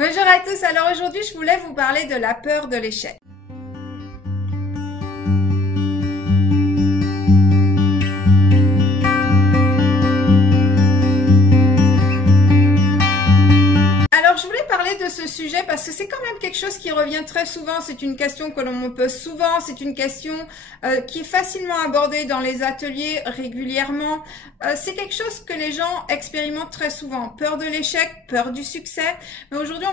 Bonjour à tous, alors aujourd'hui je voulais vous parler de la peur de l'échec. Alors je voulais parler de ce sujet parce que c'est quand même quelque chose qui revient très souvent, c'est une question que l'on me pose souvent, c'est une question qui est facilement abordée dans les ateliers régulièrement, c'est quelque chose que les gens expérimentent très souvent, peur de l'échec, peur du succès, mais aujourd'hui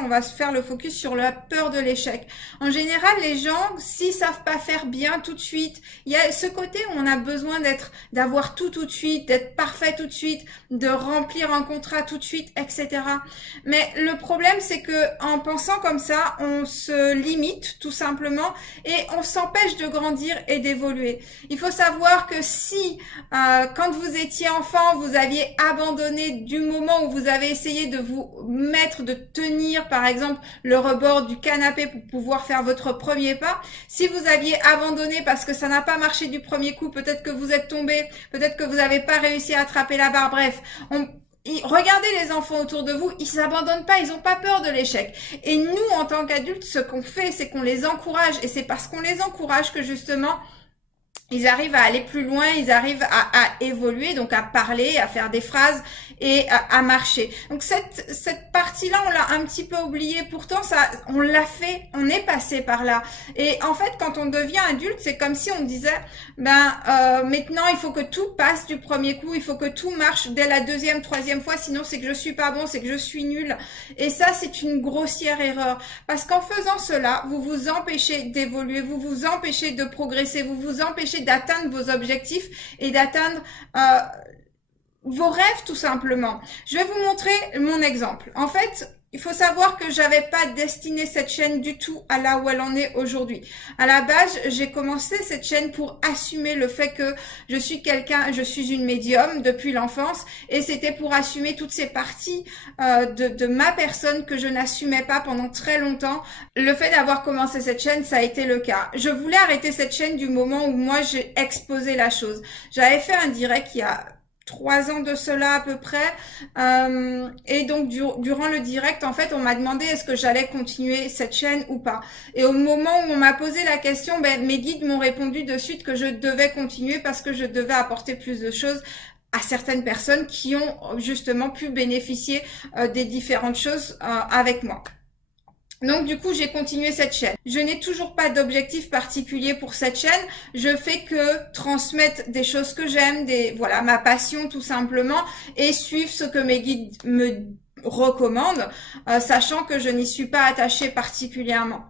on va se faire le focus sur la peur de l'échec. En général les gens, s'ils savent pas faire bien tout de suite, il y a ce côté où on a besoin d'avoir tout de suite, d'être parfait tout de suite, de remplir un contrat tout de suite, etc. Mais le problème, c'est que en pensant comme ça, on se limite tout simplement et on s'empêche de grandir et d'évoluer. Il faut savoir que si, quand vous étiez enfant, vous aviez abandonné du moment où vous avez essayé de vous mettre, de tenir par exemple le rebord du canapé pour pouvoir faire votre premier pas, si vous aviez abandonné parce que ça n'a pas marché du premier coup, peut-être que vous êtes tombé, peut-être que vous n'avez pas réussi à attraper la barre, bref, regardez les enfants autour de vous, ils s'abandonnent pas, ils ont pas peur de l'échec. Et nous, en tant qu'adultes, ce qu'on fait, c'est qu'on les encourage. Et c'est parce qu'on les encourage que justement, ils arrivent à aller plus loin, ils arrivent à évoluer, donc à parler, à faire des phrases et à marcher. Donc cette partie-là, on l'a un petit peu oubliée. Pourtant, on l'a fait, on est passé par là. Et en fait, quand on devient adulte, c'est comme si on disait, maintenant, il faut que tout passe du premier coup, il faut que tout marche dès la deuxième, troisième fois, sinon c'est que je suis pas bon, c'est que je suis nul. Et ça, c'est une grossière erreur. Parce qu'en faisant cela, vous vous empêchez d'évoluer, vous vous empêchez de progresser, vous vous empêchez d'atteindre vos objectifs et d'atteindre vos rêves tout simplement. Je vais vous montrer mon exemple. En fait, il faut savoir que j'avais pas destiné cette chaîne du tout à là où elle en est aujourd'hui. À la base, j'ai commencé cette chaîne pour assumer le fait que je suis une médium depuis l'enfance et c'était pour assumer toutes ces parties de ma personne que je n'assumais pas pendant très longtemps. Le fait d'avoir commencé cette chaîne, ça a été le cas. Je voulais arrêter cette chaîne du moment où moi j'ai exposé la chose. J'avais fait un direct il y a 3 ans de cela à peu près, et donc durant le direct, en fait, on m'a demandé est-ce que j'allais continuer cette chaîne ou pas. Et au moment où on m'a posé la question, mes guides m'ont répondu de suite que je devais continuer parce que je devais apporter plus de choses à certaines personnes qui ont justement pu bénéficier des différentes choses avec moi. Donc du coup, j'ai continué cette chaîne. Je n'ai toujours pas d'objectif particulier pour cette chaîne. Je fais que transmettre des choses que j'aime, voilà, ma passion tout simplement, et suivre ce que mes guides me recommandent, sachant que je n'y suis pas attachée particulièrement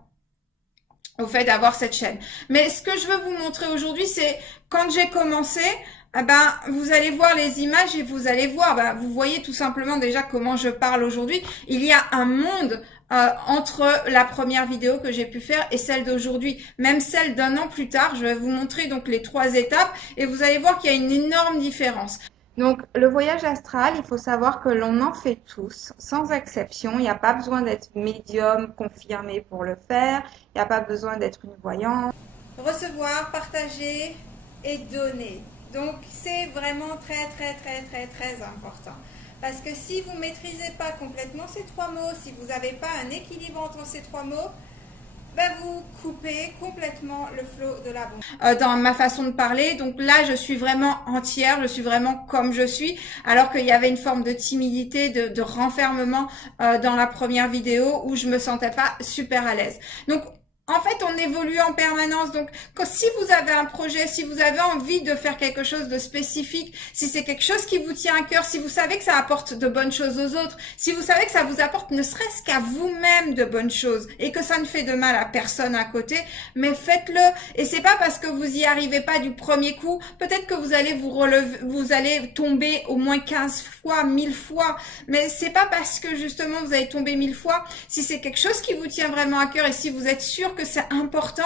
au fait d'avoir cette chaîne. Mais ce que je veux vous montrer aujourd'hui, c'est quand j'ai commencé, vous allez voir les images et vous allez voir, vous voyez tout simplement déjà comment je parle aujourd'hui. Il y a un monde entre la première vidéo que j'ai pu faire et celle d'aujourd'hui, même celle d'un an plus tard. Je vais vous montrer donc les 3 étapes et vous allez voir qu'il y a une énorme différence. Donc, le voyage astral, il faut savoir que l'on en fait tous, sans exception. Il n'y a pas besoin d'être médium confirmé pour le faire. Il n'y a pas besoin d'être une voyante. Recevoir, partager et donner. Donc, c'est vraiment très important. Parce que si vous ne maîtrisez pas complètement ces 3 mots, si vous n'avez pas un équilibre entre ces 3 mots, vous coupez complètement le flot de l'abondance. Dans ma façon de parler, donc là, je suis vraiment entière, je suis vraiment comme je suis, alors qu'il y avait une forme de timidité, de renfermement dans la première vidéo où je me sentais pas super à l'aise. Donc, en fait, on évolue en permanence. Donc, si vous avez un projet, si vous avez envie de faire quelque chose de spécifique, si c'est quelque chose qui vous tient à cœur, si vous savez que ça apporte de bonnes choses aux autres, si vous savez que ça vous apporte ne serait-ce qu'à vous-même de bonnes choses et que ça ne fait de mal à personne à côté, mais faites-le. Et c'est pas parce que vous y arrivez pas du premier coup, peut-être que vous allez vous relever, vous allez tomber au moins 15 fois, 1000 fois, mais c'est pas parce que justement vous allez tomber 1000 fois. Si c'est quelque chose qui vous tient vraiment à cœur et si vous êtes sûr que c'est important,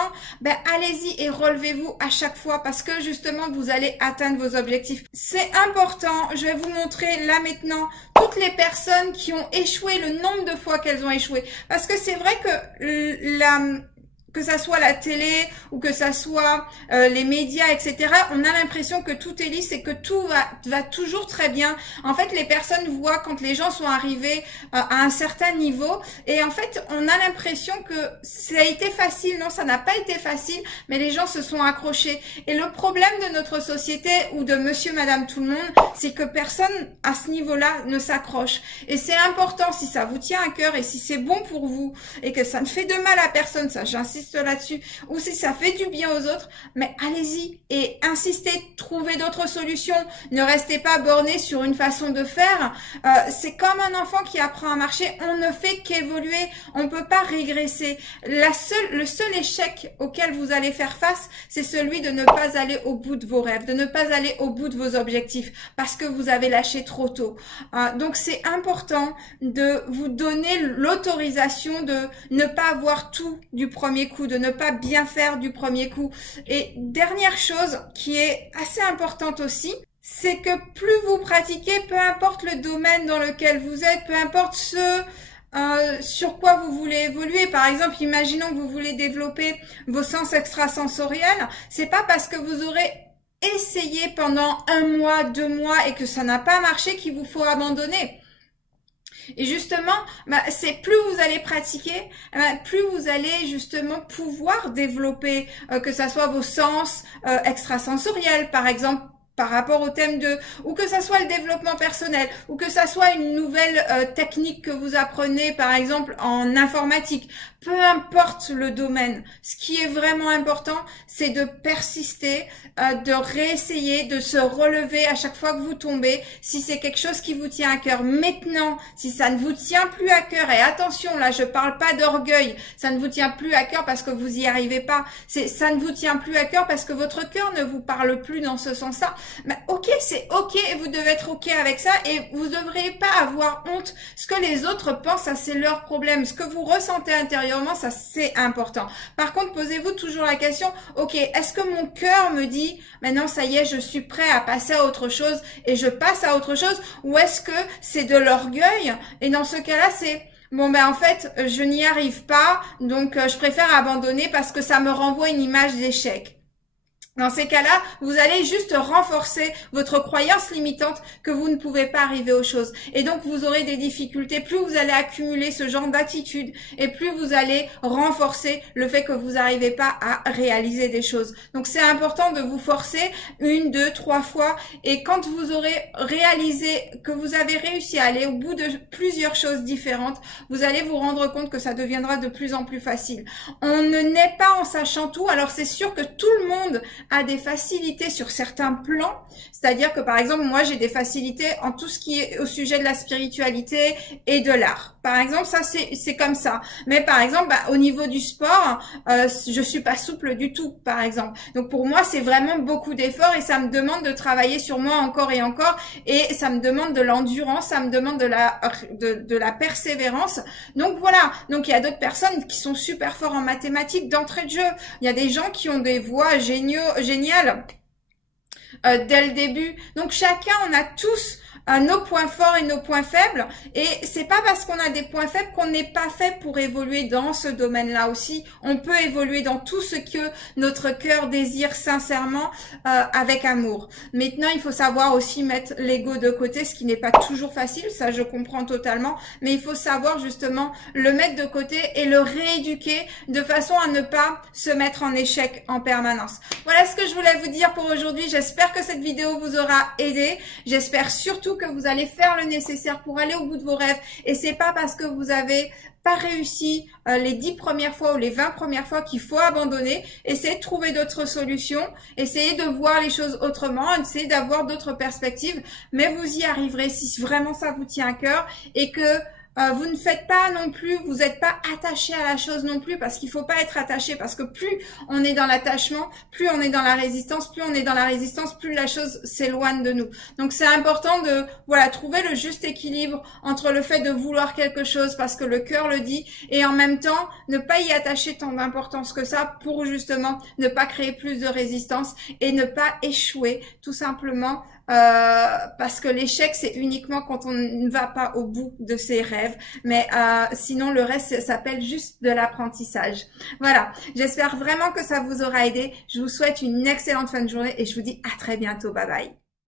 allez-y et relevez-vous à chaque fois parce que justement vous allez atteindre vos objectifs. C'est important. Je vais vous montrer là maintenant toutes les personnes qui ont échoué, le nombre de fois qu'elles ont échoué, parce que c'est vrai que que ça soit la télé ou que ça soit les médias, etc., on a l'impression que tout est lisse et que tout va toujours très bien. En fait, les personnes voient quand les gens sont arrivés à un certain niveau et en fait, on a l'impression que ça a été facile. Non, ça n'a pas été facile, mais les gens se sont accrochés. Et le problème de notre société ou de monsieur, madame, tout le monde, c'est que personne à ce niveau-là ne s'accroche. Et c'est important, si ça vous tient à cœur et si c'est bon pour vous et que ça ne fait de mal à personne, ça j'insiste là-dessus, ou si ça fait du bien aux autres, mais allez-y et insistez, trouvez d'autres solutions, ne restez pas bornés sur une façon de faire. C'est comme un enfant qui apprend à marcher, on ne fait qu'évoluer, on ne peut pas régresser. Le seul échec auquel vous allez faire face, c'est celui de ne pas aller au bout de vos rêves, de ne pas aller au bout de vos objectifs, parce que vous avez lâché trop tôt. Donc c'est important de vous donner l'autorisation de ne pas avoir tout du premier coup, de ne pas bien faire du premier coup. Et dernière chose qui est assez importante aussi, c'est que plus vous pratiquez, peu importe le domaine dans lequel vous êtes, peu importe sur quoi vous voulez évoluer. Par exemple, imaginons que vous voulez développer vos sens extrasensoriels, c'est pas parce que vous aurez essayé pendant 1 mois, 2 mois et que ça n'a pas marché qu'il vous faut abandonner. Et justement, c'est plus vous allez pratiquer, plus vous allez justement pouvoir développer, que ça soit vos sens extrasensoriels, par exemple, par rapport au thème ou que ça soit le développement personnel, ou que ça soit une nouvelle technique que vous apprenez, par exemple, en informatique. Peu importe le domaine, ce qui est vraiment important, c'est de persister, de réessayer, de se relever à chaque fois que vous tombez, si c'est quelque chose qui vous tient à cœur. Maintenant, si ça ne vous tient plus à cœur, et attention, là, je parle pas d'orgueil, ça ne vous tient plus à cœur parce que vous y arrivez pas, ça ne vous tient plus à cœur parce que votre cœur ne vous parle plus dans ce sens-là. Mais ok, c'est ok, et vous devez être ok avec ça, et vous ne devriez pas avoir honte. Ce que les autres pensent, ça c'est leur problème. Ce que vous ressentez intérieurement, ça c'est important. Par contre, posez-vous toujours la question, ok, est-ce que mon cœur me dit, maintenant ça y est, je suis prêt à passer à autre chose et je passe à autre chose, ou est-ce que c'est de l'orgueil et dans ce cas-là c'est, bon en fait, je n'y arrive pas, donc je préfère abandonner parce que ça me renvoie une image d'échec. Dans ces cas-là, vous allez juste renforcer votre croyance limitante que vous ne pouvez pas arriver aux choses. Et donc, vous aurez des difficultés. Plus vous allez accumuler ce genre d'attitude et plus vous allez renforcer le fait que vous n'arrivez pas à réaliser des choses. Donc, c'est important de vous forcer 1, 2, 3 fois. Et quand vous aurez réalisé que vous avez réussi à aller au bout de plusieurs choses différentes, vous allez vous rendre compte que ça deviendra de plus en plus facile. On ne naît pas en sachant tout. Alors, c'est sûr que tout le monde a des facilités sur certains plans, c'est-à-dire que par exemple moi j'ai des facilités en tout ce qui est au sujet de la spiritualité et de l'art. Par exemple ça c'est comme ça. Mais par exemple au niveau du sport, je suis pas souple du tout par exemple. Donc pour moi c'est vraiment beaucoup d'efforts et ça me demande de travailler sur moi encore et encore et ça me demande de l'endurance, ça me demande de la persévérance. Donc voilà. Donc il y a d'autres personnes qui sont super forts en mathématiques d'entrée de jeu. Il y a des gens qui ont des voix génial dès le début. Donc chacun, on a tous nos points forts et nos points faibles, et c'est pas parce qu'on a des points faibles qu'on n'est pas fait pour évoluer dans ce domaine-là aussi. On peut évoluer dans tout ce que notre cœur désire sincèrement avec amour. Maintenant, il faut savoir aussi mettre l'ego de côté, ce qui n'est pas toujours facile, ça je comprends totalement, mais il faut savoir justement le mettre de côté et le rééduquer de façon à ne pas se mettre en échec en permanence. Voilà ce que je voulais vous dire pour aujourd'hui. J'espère que cette vidéo vous aura aidé. J'espère surtout que vous allez faire le nécessaire pour aller au bout de vos rêves, et c'est pas parce que vous avez pas réussi les 10 premières fois ou les 20 premières fois qu'il faut abandonner. Essayez de trouver d'autres solutions, essayez de voir les choses autrement, essayez d'avoir d'autres perspectives, mais vous y arriverez si vraiment ça vous tient à cœur et que vous ne faites pas non plus, vous n'êtes pas attaché à la chose non plus, parce qu'il faut pas être attaché, parce que plus on est dans l'attachement, plus on est dans la résistance, plus on est dans la résistance, plus la chose s'éloigne de nous. Donc c'est important de trouver le juste équilibre entre le fait de vouloir quelque chose parce que le cœur le dit, et en même temps ne pas y attacher tant d'importance que ça pour justement ne pas créer plus de résistance et ne pas échouer tout simplement parce que l'échec, c'est uniquement quand on ne va pas au bout de ses rêves. Mais sinon, le reste, ça s'appelle juste de l'apprentissage. Voilà, j'espère vraiment que ça vous aura aidé. Je vous souhaite une excellente fin de journée et je vous dis à très bientôt. Bye bye.